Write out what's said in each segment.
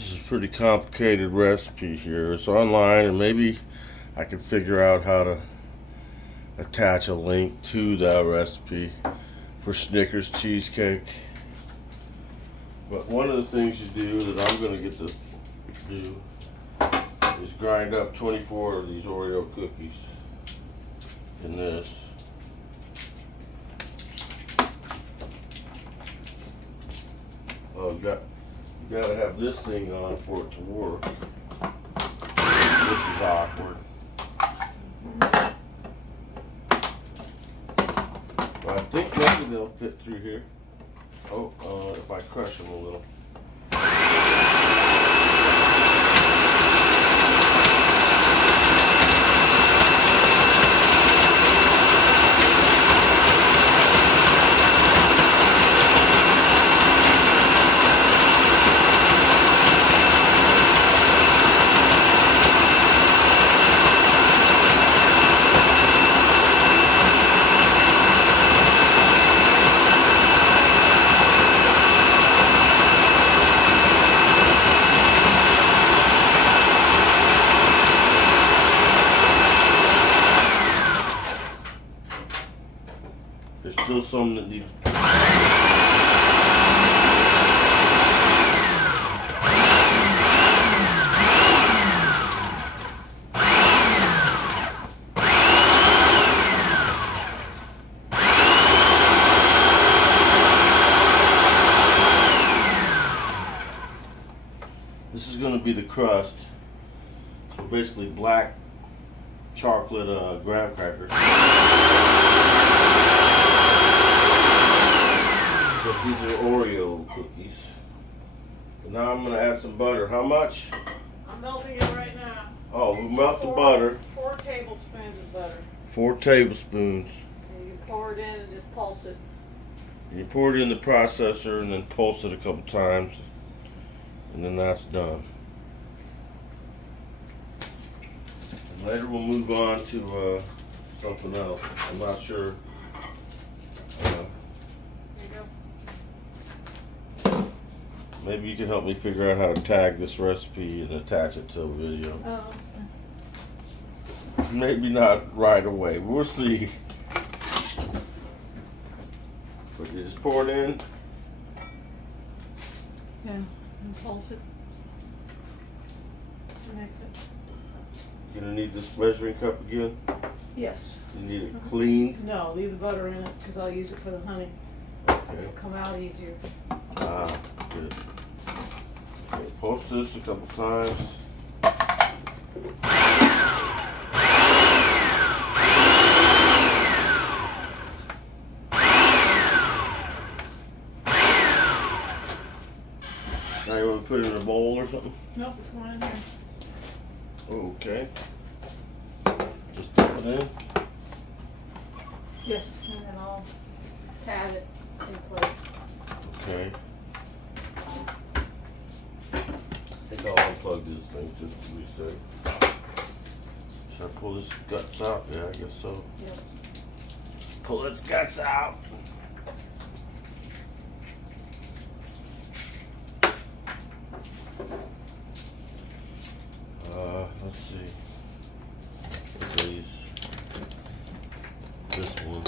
This is a pretty complicated recipe here. It's online, and maybe I can figure out how to attach a link to that recipe for Snickers cheesecake. But one of the things you do that I'm going to get to do is grind up 24 of these Oreo cookies in this. Oh, you gotta have this thing on for it to work, which is awkward. But I think maybe they'll fit through here. Oh, if I crush them a little. There's still some that need. This is going to be the crust. So basically black chocolate graham crackers. So these are Oreo cookies. And now I'm going to add some butter. How much? I'm melting it right now. Oh, we melt the butter. 4 tablespoons of butter. 4 tablespoons. And you pour it in and just pulse it. You pour it in the processor and then pulse it a couple times. And then that's done. And later we'll move on to something else. I'm not sure. Maybe you can help me figure out how to tag this recipe and attach it to a video. Oh. Maybe not right away. We'll see. But you just pour it in. Yeah, and pulse it to mix it. You're gonna need this measuring cup again? Yes. You need it cleaned? No, leave the butter in it because I'll use it for the honey. Okay. It'll come out easier. Ah, good. Okay, pulse this a couple times. Now you want to put it in a bowl or something? Nope, it's going in here. Okay. Just dump it in? Yes, and then I'll pat it in place. Okay. I think I'll unplug this thing just to be safe. Should I pull this guts out? Yeah, I guess so. Yep. Pull its guts out. Let's see. This one.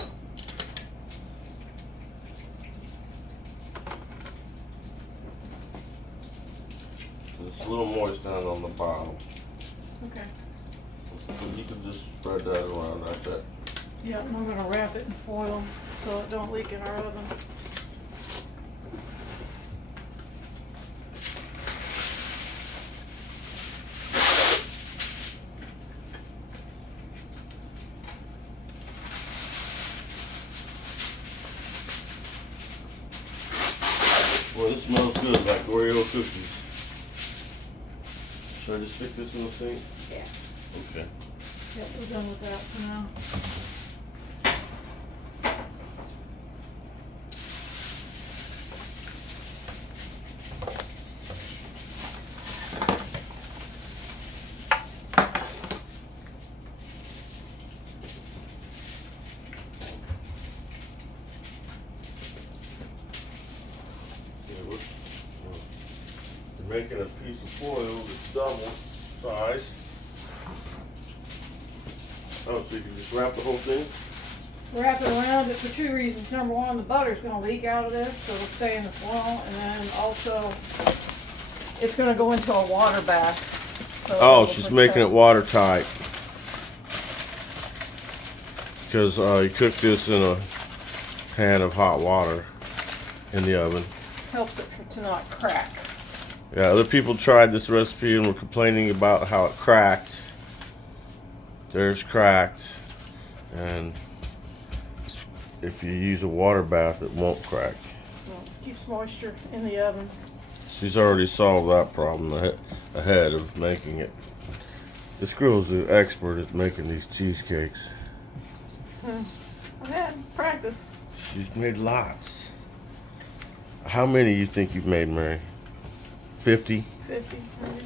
It's a little moist down on the bottom. Okay. You can just spread that around like that. Yeah, and I'm going to wrap it in foil so it don't leak in our oven. Boy, this smells good, like Oreo cookies. Should I just stick this in the sink? Yeah. Okay. Yep, we're done with that for now. making a piece of foil that's double size. Oh, so you can just wrap the whole thing? Wrap it around it for two reasons. Number one, the butter's going to leak out of this, so it'll stay in the foil, and then also it's going to go into a water bath. So oh, she's making it watertight. Because you cook this in a pan of hot water in the oven. Helps it to not crack. Yeah, other people tried this recipe and were complaining about how it cracked. Theirs cracked, and if you use a water bath, it won't crack. Well, keeps moisture in the oven. She's already solved that problem ahead of making it. This girl's an expert at making these cheesecakes. I've had practice. She's made lots. How many you think you've made, Mary? 50? 50, maybe.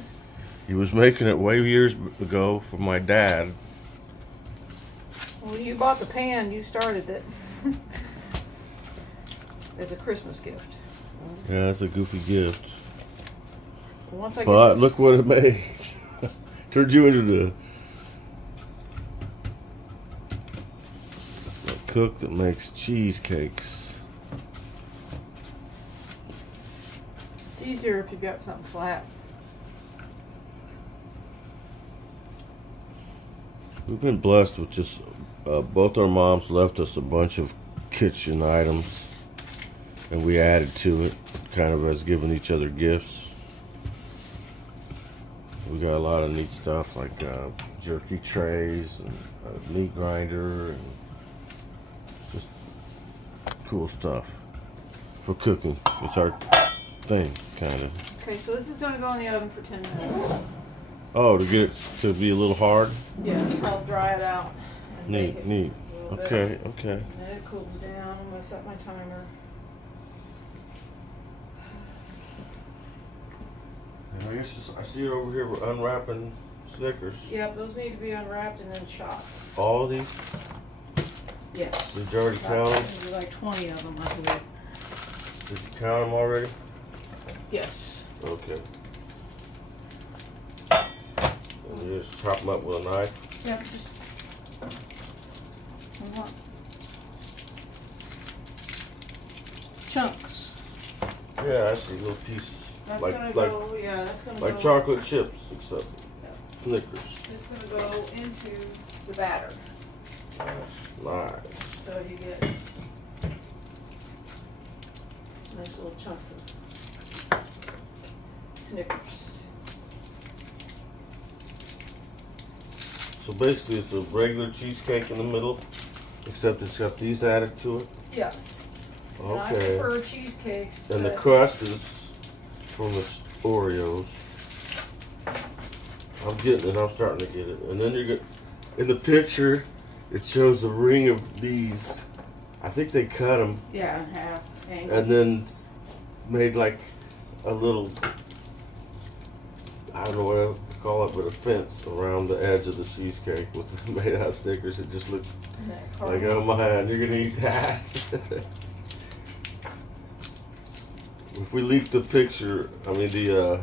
He was making it way years ago for my dad. Well, you bought the pan, you started it. As a Christmas gift. Yeah, it's a goofy gift. Once I But look what it made. Turned you into the cook that makes cheesecakes. It's easier if you've got something flat. We've been blessed with just both our moms left us a bunch of kitchen items, and we added to it, kind of as giving each other gifts. We got a lot of neat stuff like jerky trays and a meat grinder and just cool stuff for cooking. It's our thing, kind of. Okay, so this is going to go in the oven for 10 minutes. Oh, to get it to be a little hard? Yeah, I'll dry it out. And bake it Neat. a little Okay, bit. okay. And then it cools down. I'm going to set my timer. And I guess I see it over here. We're unwrapping Snickers. Yep, those need to be unwrapped and then chopped. All of these? Yes. Did you already count them? There's like 20 of them, I believe. Did you count them already? Yes. Okay. And you just chop them up with a knife? Yep, just. I want chunks. Yeah, I see little pieces. That's like gonna go, yeah, that's gonna like go. chocolate chips, except Yeah. Snickers. It's gonna go into the batter. Nice. So you get nice little chunks of Snickers. So basically it's a regular cheesecake in the middle, except it's got these added to it? Yes. And I Okay. prefer cheesecakes. And the that- crust is from the Oreos. I'm getting it. I'm starting to get it. And then you get in the picture. It shows a ring of these. I think they cut them Yeah, in half. and then made like a little. I don't know what else to call it, but a fence around the edge of the cheesecake with made out of Snickers. It just looked like, oh man, you're gonna eat that. If we leak the picture, I mean the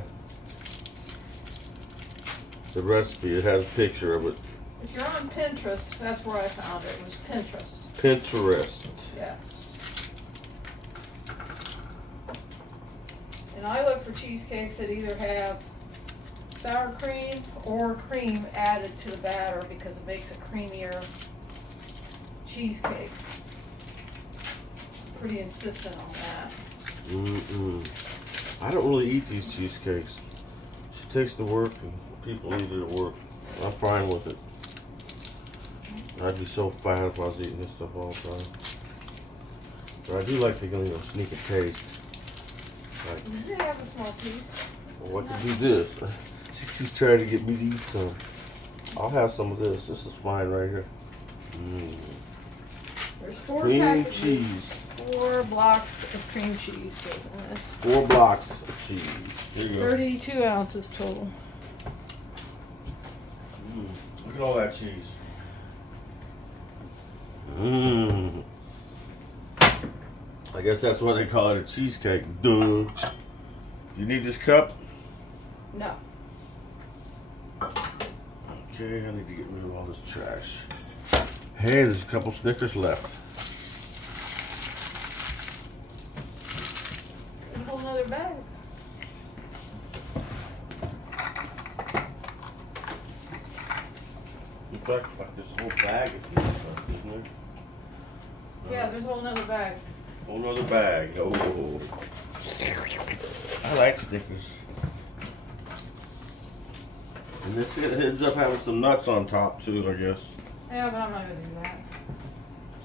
recipe, it has a picture of it. If you're on Pinterest, that's where I found it. It was Pinterest. Pinterest. Yes. And I look for cheesecakes that either have sour cream or cream added to the batter because it makes a creamier cheesecake. Pretty insistent on that. I don't really eat these cheesecakes. She takes the work and people eat it at work. I'm fine with it. I'd be so fat if I was eating this stuff all the time. But I do like to, sneak a taste. Like, Did you have a small piece? well, what to do this? She keeps trying to get me to eat some. I'll have some of this. This is fine right here. There's 4 Cream packages. cheese. 4 blocks of cream cheese goes in this. 4 blocks of cheese. Here you go. 32 ounces total. Look at all that cheese. I guess that's why they call it a cheesecake. Duh. You need this cup? No. Okay, I need to get rid of all this trash. Hey, there's a couple Snickers left. A whole nother bag. In fact, there's a whole bag of Snickers left, isn't there? Yeah, there's a whole nother bag. Whole nother bag. Oh. I like Snickers. And this ends up having some nuts on top too, I guess. Yeah, but I'm not gonna do that.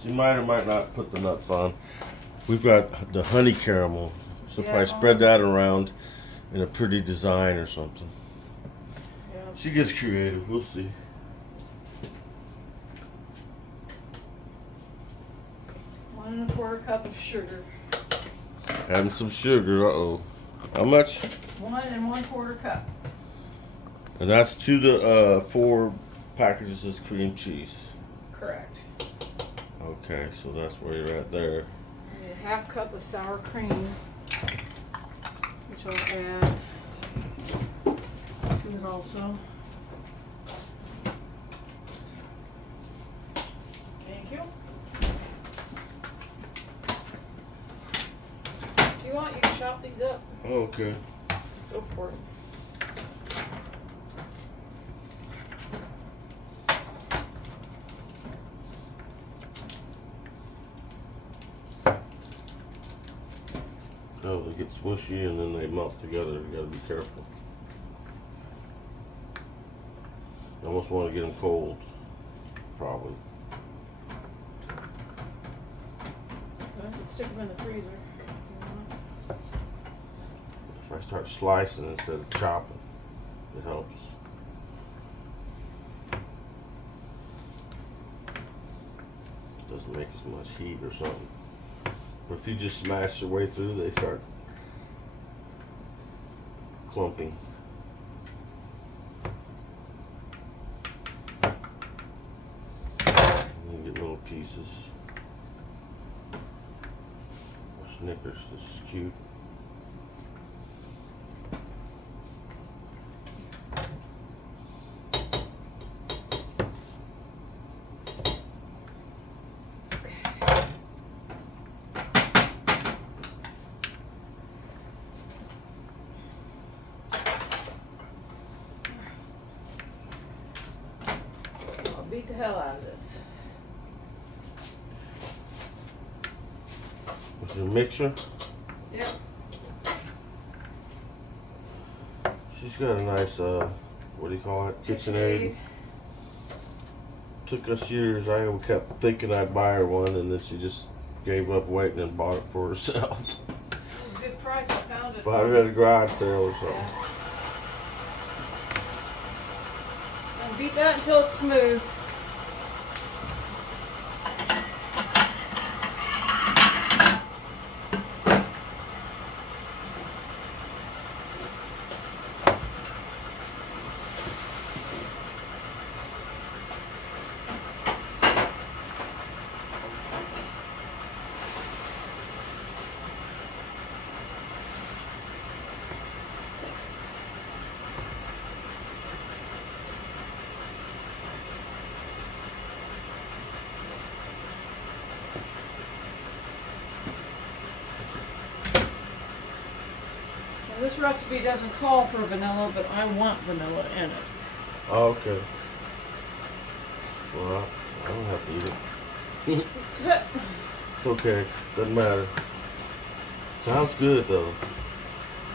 So you might or might not put the nuts on. We've got the honey caramel. So Yeah, probably spread that around in a pretty design or something. Yeah. She gets creative, we'll see. 1 1/4 cup of sugar. Adding some sugar, uh-oh. How much? 1 1/4 cup. And that's to the 4 packages of cream cheese. Correct. Okay, so that's where you're at there. And a 1/2 cup of sour cream, which I'll add to it also. Thank you. If you want, you can chop these up. Okay. Go for it. Oh, they get smushy and then they melt together. You gotta be careful. You almost want to get them cold, probably. Well, you can stick them in the freezer if you want. If I start slicing instead of chopping, it helps. It doesn't make as much heat or something. But if you just smash your way through, they start clumping. And you get little pieces. Snickers, this is cute. Beat the hell out of this. With your mixer, Yep. she's got a nice, what do you call it? KitchenAid. Took us years. I kept thinking I'd buy her one, and then she just gave up waiting and bought it for herself. It was a good price. I found it. Bought it at a garage sale or something. Yeah. And beat that until it's smooth. This recipe doesn't call for vanilla, but I want vanilla in it. Oh, okay. Well, I don't have to eat it. It's okay. Doesn't matter. Sounds good though.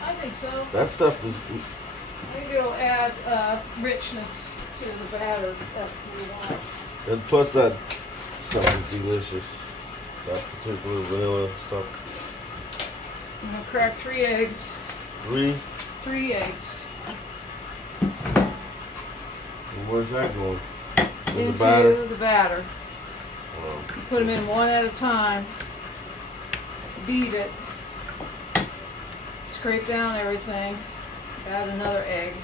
I think so. That stuff is. I think it'll add richness to the batter that we want. And plus that stuff is delicious. That particular vanilla stuff. I'm gonna crack 3 eggs. 3. 3 eggs. And where's that going? In Into the batter? the batter. You put them in one at a time. Beat it. Scrape down everything. Add another egg.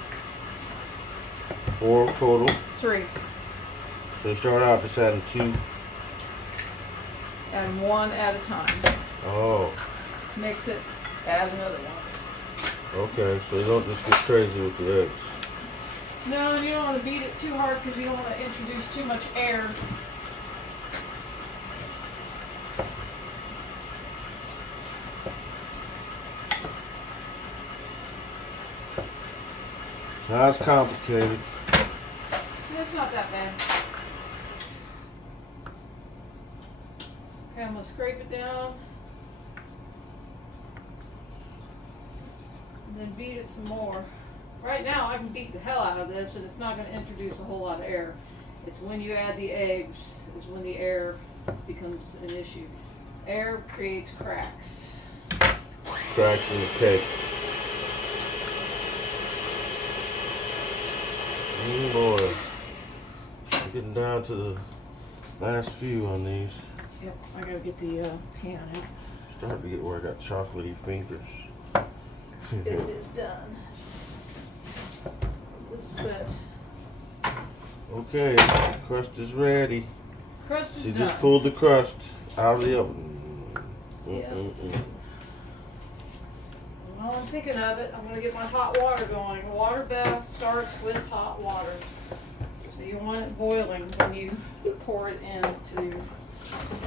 4 total. 3. So you start out just adding 2. Add 1 at a time. Oh. Mix it. Add another one. Okay, so you don't just get crazy with the eggs. No, and you don't want to beat it too hard because you don't want to introduce too much air. So that's complicated. It's not that bad. Okay, I'm going to scrape it down. And then beat it some more. Right now I can beat the hell out of this and it's not going to introduce a whole lot of air. It's when you add the eggs is when the air becomes an issue. Air creates cracks. Cracks in the cake. Oh boy. We're getting down to the last few on these. Yep, I gotta get the pan out. Starting to get where I got chocolatey fingers. It is done. So this set. Okay, crust is ready. Crust is She done. just pulled the crust out of the oven. Yeah. While I'm thinking of it, I'm gonna get my hot water going. A water bath starts with hot water. So you want it boiling when you pour it into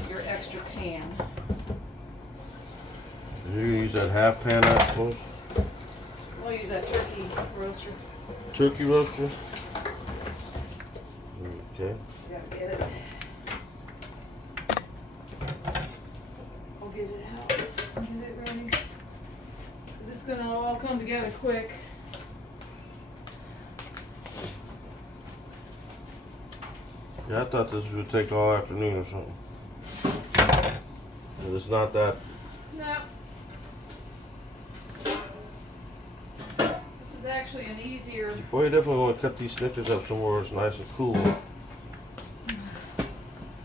your extra pan. You use that half pan, I suppose? I'll use that turkey roaster. Turkey roaster? Okay. Gotta get it. I'll get it out. Get it ready. 'Cause it's gonna all come together quick. Yeah, I thought this would take all afternoon or something. But it's not that. No. This is actually an easier. Boy, you definitely want to cut these Snickers up somewhere it's nice and cool.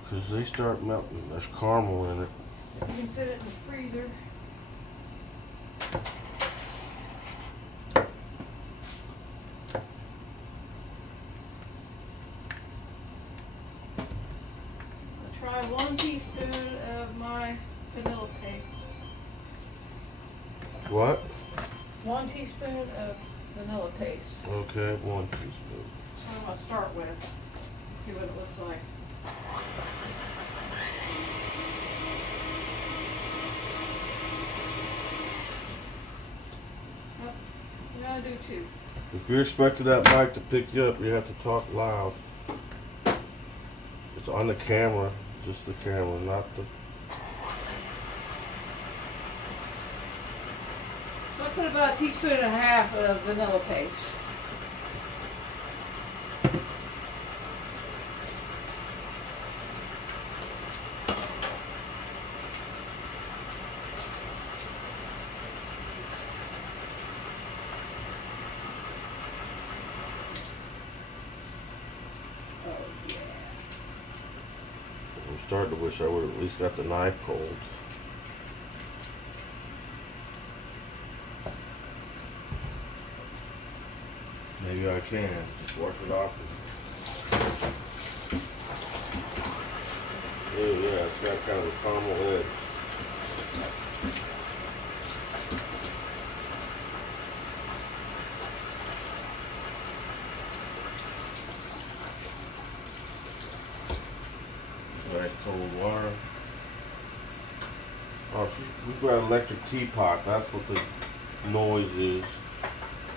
Because they start melting. There's caramel in it. You can fit it in the freezer. I'll try 1 teaspoon of my vanilla paste. What? 1 teaspoon of vanilla paste. Okay, 1 teaspoon. That's what I'm going to start with. See what it looks like. Yep, you gotta do 2. If you're expecting that mic to pick you up, you have to talk loud. It's on the camera, just the camera, not the... So I put about 1.5 teaspoons of vanilla paste. I'm starting to wish I would have at least got the knife cold. Maybe I can. Just wash it off. Oh yeah, it's got kind of a caramel edge. Nice cold water. Oh, we've got an electric teapot. That's what the noise is.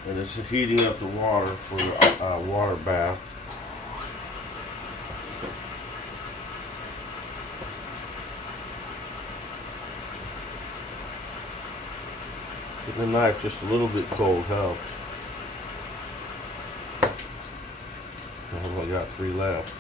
And it's heating up the water for the water bath. Getting the knife just a little bit cold helps. I've only got 3 left.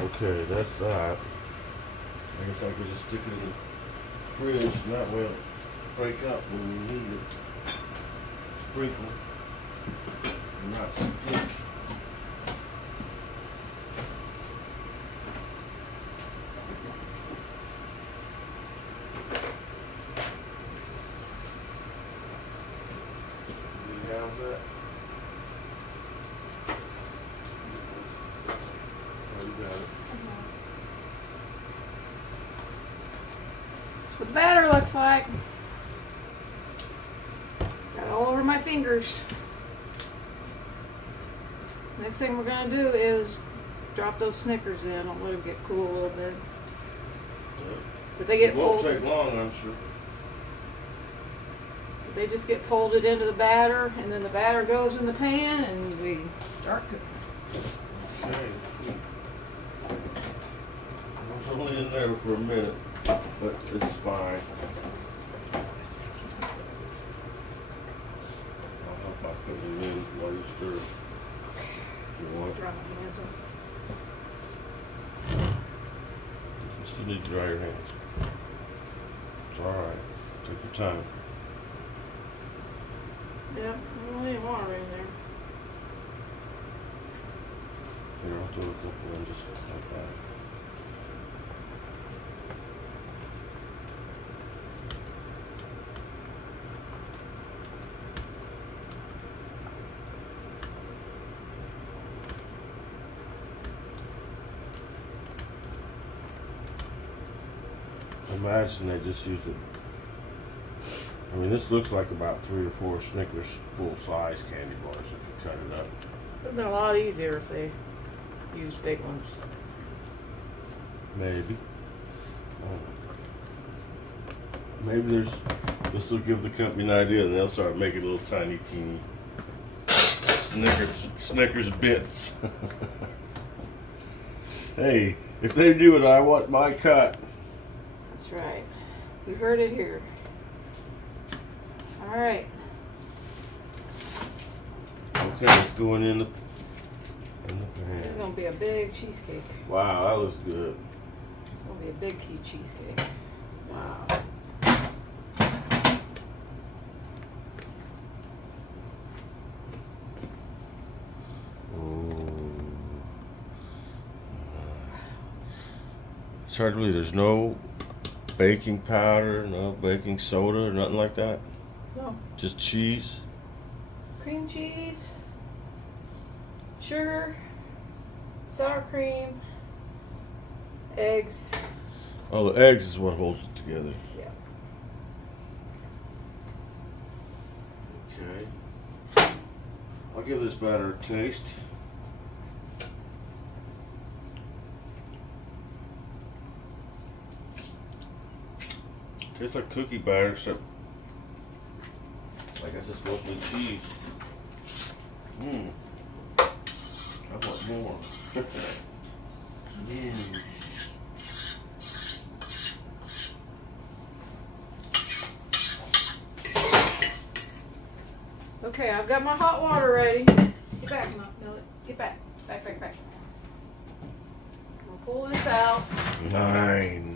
Okay, that's that. I guess I could just stick it in the fridge, and that way it'll break up when we need it. Sprinkle, and not stick. Do you have that? Oh, you got it. That's what the batter looks like. Got it all over my fingers. Next thing we're gonna do is drop those Snickers in. I'll let them get cool a little bit. But they get It won't folded. take long, I'm sure. They just get folded into the batter, and then the batter goes in the pan, and we start cooking. Okay. I was only in there for a minute, but it's fine. I'll help by putting it in while you stir. If you want. Dry my hands up. You still need to dry your hands. It's alright. Take your time. Yeah, I don't need water in there. Here, I'll do a couple in just like that. I imagine they just use it. I mean, this looks like about 3 or 4 Snickers full-size candy bars if you cut it up. It would have been a lot easier if they used big ones. Maybe. Maybe this will give the company an idea, and they'll start making little tiny, teeny Snickers bits. Hey, if they do it, I want my cut. That's right. You heard it here. All right. Okay, it's going in the It's pan. gonna be a big cheesecake. Wow, that looks good. It's gonna be a big key cheesecake. Wow. It's hard to believe there's no baking powder, no baking soda, nothing like that. No. Just cheese. Cream cheese, sugar, sour cream, eggs. Oh, the eggs is what holds it together. Yeah. Okay. I'll give this batter a taste. Tastes like cookie batter, except I guess it's mostly cheese. Mmm. I want more. Mmm. Okay, I've got my hot water ready. Get back, Millie. Get back. Back. We'll pull this out. 9.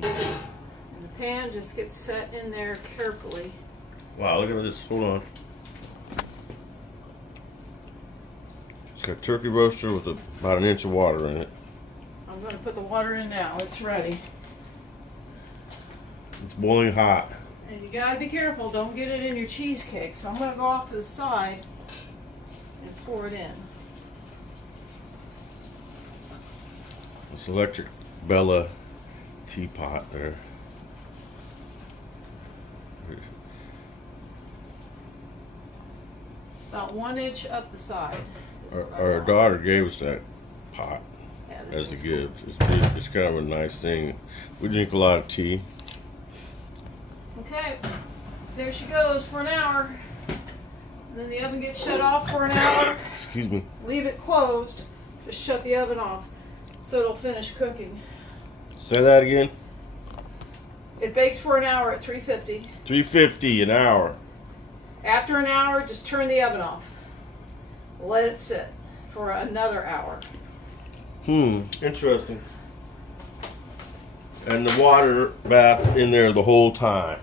And the pan just gets set in there carefully. Wow, look at this. Hold on. It's got a turkey roaster with about an inch of water in it. I'm going to put the water in now. It's ready. It's boiling hot. And you got to be careful. Don't get it in your cheesecake. So I'm going to go off to the side and pour it in. This electric Bella teapot there. It's about 1 inch up the side. Our daughter gave us that pot Yeah, this as a thing's gift. It's kind of a nice thing. We drink a lot of tea. cool. Okay, there she goes for an hour. And then the oven gets shut off for an hour. Excuse me. Leave it closed. Just shut the oven off so it'll finish cooking. Say that again. It bakes for an hour at 350. 350 an hour. After an hour, just turn the oven off. Let it sit. for another hour. Interesting. And the water bath in there the whole time.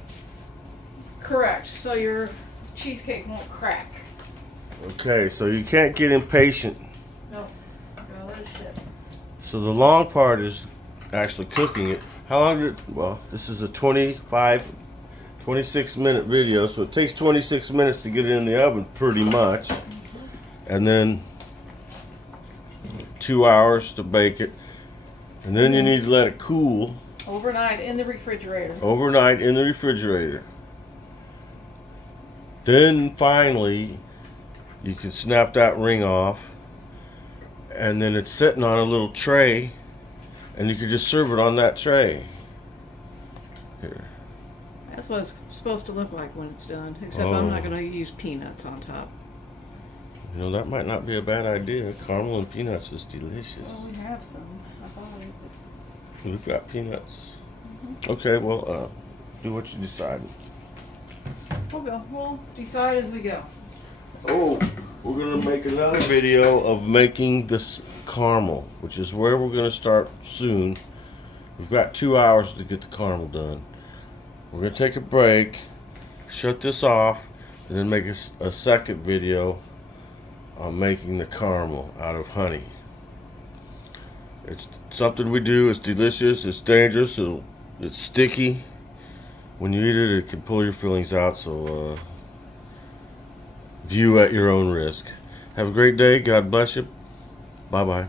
Correct. So your cheesecake won't crack. Okay, so you can't get impatient. No. Gotta let it sit. So the long part is actually cooking it. How long did it, well, this is a 26 minute video, so it takes 26 minutes to get it in the oven pretty much. And then 2 hours to bake it. And then you need to let it cool. Overnight in the refrigerator. Overnight in the refrigerator. Then finally, you can snap that ring off. And then it's sitting on a little tray. And you can just serve it on that tray. Here. That's what it's supposed to look like when it's done. Except I'm not going to use peanuts on top. You know, that might not be a bad idea. Caramel and peanuts is delicious. Well, we have some. I thought We've got peanuts. Okay, well, do what you decide. We'll decide as we go. Oh, we're going to make another video of making this caramel, which is where we're going to start soon. We've got 2 hours to get the caramel done. We're going to take a break, shut this off, and then make a second video on making the caramel out of honey. It's something we do. It's delicious. It's dangerous. It's sticky. When you eat it, it can pull your fillings out. So view at your own risk. Have a great day. God bless you. Bye-bye.